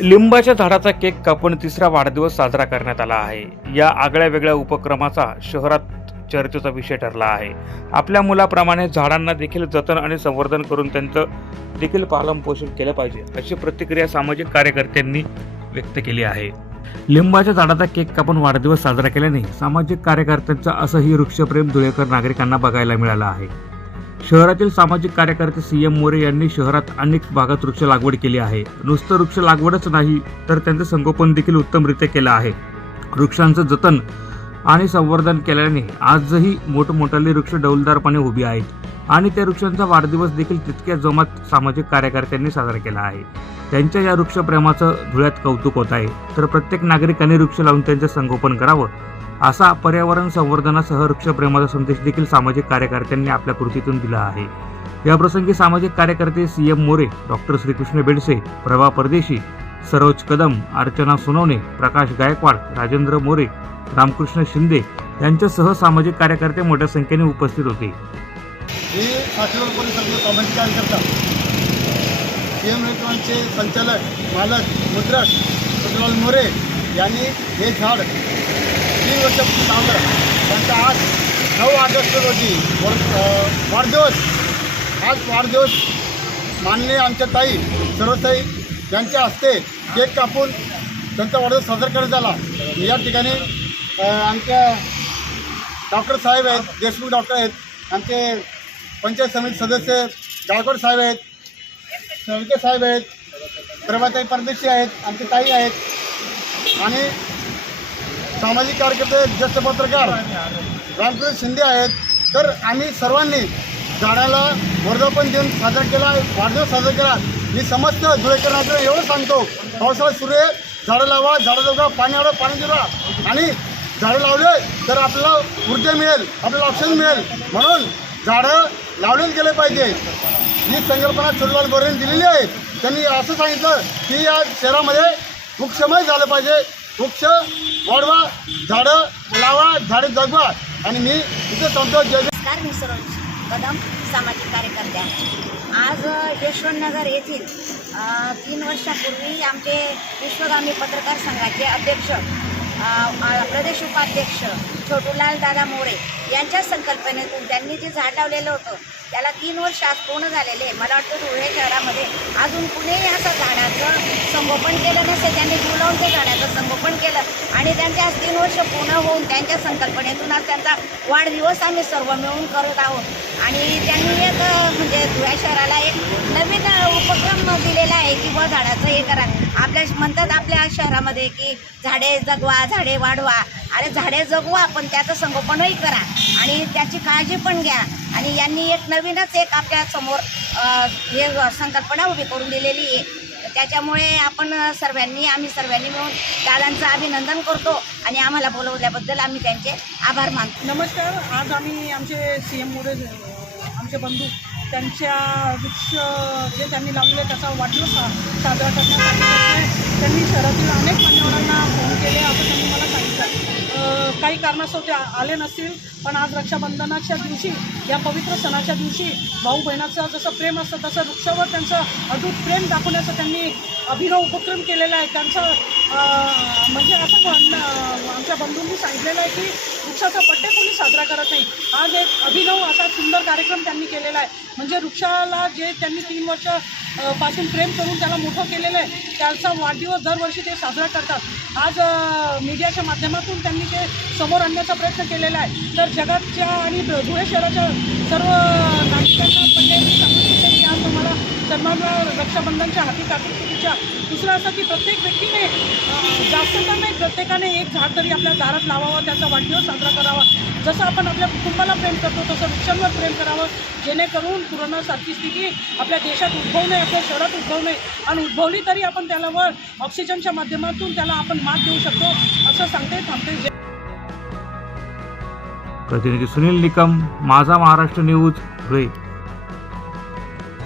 लिंबाच्या झाडाचा केक कापून तिसरा वाढदिवस साजरा करण्यात आला आहे. या आगळ्या वेगळ्या उपक्रमाचा शहरात चर्चेचा विषय ठरला आहे. आपल्या मुलाप्रमाणे झाडांना देखील जतन आणि संवर्धन करून त्यांचं देखील पालनपोषण केलं पाहिजे अशी प्रतिक्रिया सामाजिक कार्यकर्त्यांनी व्यक्त केली आहे. लिंबाच्या झाडाचा केक कापून वाढदिवस साजरा केल्याने सामाजिक कार्यकर्त्यांचं असंही वृक्षप्रेम धुळेकर नागरिकांना बघायला मिळालं आहे. शहरातील सामाजिक कार्यकर्ते सी एम मोरे यांनी शहरात अनेक भागात वृक्ष लागवड केली आहे. नुसतं वृक्ष लागवडच नाही तर त्यांचं संगोपन देखील उत्तमरित्या केलं आहे. वृक्षांचं जतन आणि संवर्धन केल्याने आजही मोठमोठाली वृक्ष डौलदारपणे उभी आहेत आणि त्या वृक्षांचा वाढदिवस देखील तितक्या जमात सामाजिक कार्यकर्त्यांनी साजरा केला आहे. त्यांच्या या वृक्षप्रेमाचं धुळ्यात कौतुक होत आहे. तर प्रत्येक नागरिकाने वृक्ष लावून त्यांचं संगोपन करावं असा पर्यावरण संवर्धनासह वृक्षप्रेमाचा संदेश देखील सामाजिक कार्यकर्त्यांनी आपल्या कृतीतून दिला आहे. याप्रसंगी सामाजिक कार्यकर्ते C M More doctor Shrikrishna Bedse Prabha Pardeshi Saroj Kadam Archana Sonawane प्रकाश गायकवाड राजेंद्र मोरे रामकृष्ण शिंदे यांच्यासह सामाजिक कार्यकर्ते मोठ्या संख्येने उपस्थित होते. संचालक मालक मुद्रक मोरे यांनी हे झाड तीन वर्षापूर्वी लावलं त्यांचा आज नऊ ऑगस्ट रोजी वर- वाढदिवस. आज वाढदिवस माननीय आमच्या ताई सर्वताई यांच्या हस्ते केक कापून त्यांचा वाढदिवस साजरा करण्यात आला. या ठिकाणी आमच्या डॉक्टर साहेब आहेत देशमुख डॉक्टर आहेत आमचे पंचायत समिती सदस्य गायकवाड साहेब आहेत शेळके साहेब आहेत प्रभाताई परदेशी आहेत आमचे ताई आहेत आणि सामाजिक कार्यकर्ते ज्येष्ठ पत्रकार रामकृष्ण शिंदे आहेत. तर आम्ही सर्वांनी झाडाला वर्धापन देऊन साजरा केला वाढदिवस साजरा केला. मी समस्त धुळेकर एवढं सांगतो पावसाळा सुरू आहे झाडं लावा झाडं जगा पाणी आवडा पाणी दिला आणि झाडं लावले तर आपल्याला ऊर्जा मिळेल आपल्याला ऑक्सिजन मिळेल. म्हणून झाडं लावलेच गेले पाहिजे. ही संकल्पना छोटलाल गोरेंनी दिलेली आहे. त्यांनी असं सांगितलं की या शहरामध्ये वृक्षमय झालं पाहिजे. वृक्ष वाढवा झाडं लावा झाडे जगवा. आणि मी इथे सांगतो जय नमस्कार मी सरोज कदम सामाजिक कार्यकर्त्या आज यशवंतनगर येथील तीन वर्षापूर्वी आमचे विश्वगामी पत्रकार संघाचे अध्यक्ष प्रदेश उपाध्यक्ष छोटूलाल दादा मोरे यांच्या संकल्पनेतून त्यांनी जे झाड लावलेलं होतं त्याला तीन वर्ष आज पूर्ण झालेले आहे. मला वाटतं धुळे शहरामध्ये अजून कुणीही असं झाडाचं संगोपन केलं नसेल त्यांनी जीव त्या झाडाचं संगोपन केलं आणि त्यांचे आज तीन वर्ष पूर्ण होऊन त्यांच्या संकल्पनेतून आज त्यांचा वाढदिवस आम्ही सर्व मिळून करत आहोत. आणि त्यांनी एक म्हणजे धुळे शहराला एक नवीन उपक्रम दिलेला आहे की व झाडाचं हे करा. आपल्या म्हणतात आपल्या शहरामध्ये की झाडे जगवा झाडे वाढवा. अरे झाडे जगवा पण त्याचं संगोपनही करा आणि त्याची काळजी पण घ्या. आणि यांनी एक नवीनच एक आपल्यासमोर हे संकल्पना उभी करून दिलेली आहे. त्याच्यामुळे आपण सर्वांनी आम्ही सर्वांनी मिळून दादांचं अभिनंदन करतो आणि आम्हाला बोलवल्याबद्दल आम्ही त्यांचे आभार मानतो. नमस्कार. आज आम्ही आमचे सी एम मोरे आमचे बंधू त्यांच्या वृक्ष जे त्यांनी लावलेले त्याचा वाढदिवस साजरा करण्यासाठी त्यांनी शहरातील अनेक मान्यवरांना फोन केले. आपण कारणास्तव ते आले नसतील. पण आज रक्षाबंधनाच्या दिवशी या पवित्र सणाच्या दिवशी भाऊ बहिणाचं जसं प्रेम असतं तसं वृक्षावर त्यांचं अदूत प्रेम दाखवण्याचं त्यांनी अभिनव उपक्रम केलेला आहे. त्यांचं म्हणजे असं आमच्या बंधूंनी सांगितलेलं आहे की वृक्षाचा बड्डे कोणी साजरा करत नाही. आज एक अभिनव असा सुंदर कार्यक्रम त्यांनी केलेला आहे. म्हणजे वृक्षाला जे त्यांनी तीन वर्षपासून प्रेम करून त्याला मोठं केलेलं आहे त्याचा वाढदिवस दरवर्षी ते साजरा करतात. आज मीडियाच्या माध्यमातून त्यांनी ते समोर आणण्याचा प्रयत्न केलेला आहे. तर जगातच्या आणि धुळे शहराच्या सर्व नागरिकांना पण सांगू इच्छिते की आज तुम्हाला सन्मान रक्षाबंधनच्या हाती कार्तिकीच्या दुसरं असं की प्रत्येक व्यक्तीने जास्त तर नाही प्रत्येकाने एक झाड तरी आपल्या दारात लावावं त्याचा वाढदिवस साजरा करावा. जसं आपण आपल्या कुटुंबाला प्रेम करतो तसं वृक्षांवर प्रेम करावं जेणेकरून कोरोनासारखी स्थिती आपल्या देशात उद्भवू नये आपल्या शहरात उद्भवू नये. आणि उद्भवली तरी आपण त्याला वर ऑक्सिजनच्या माध्यमातून त्याला आपण मात देऊ शकतो असं सांगते थांबते. प्रतिनिधी सुनील निकम माझा महाराष्ट्र न्यूज धुळे.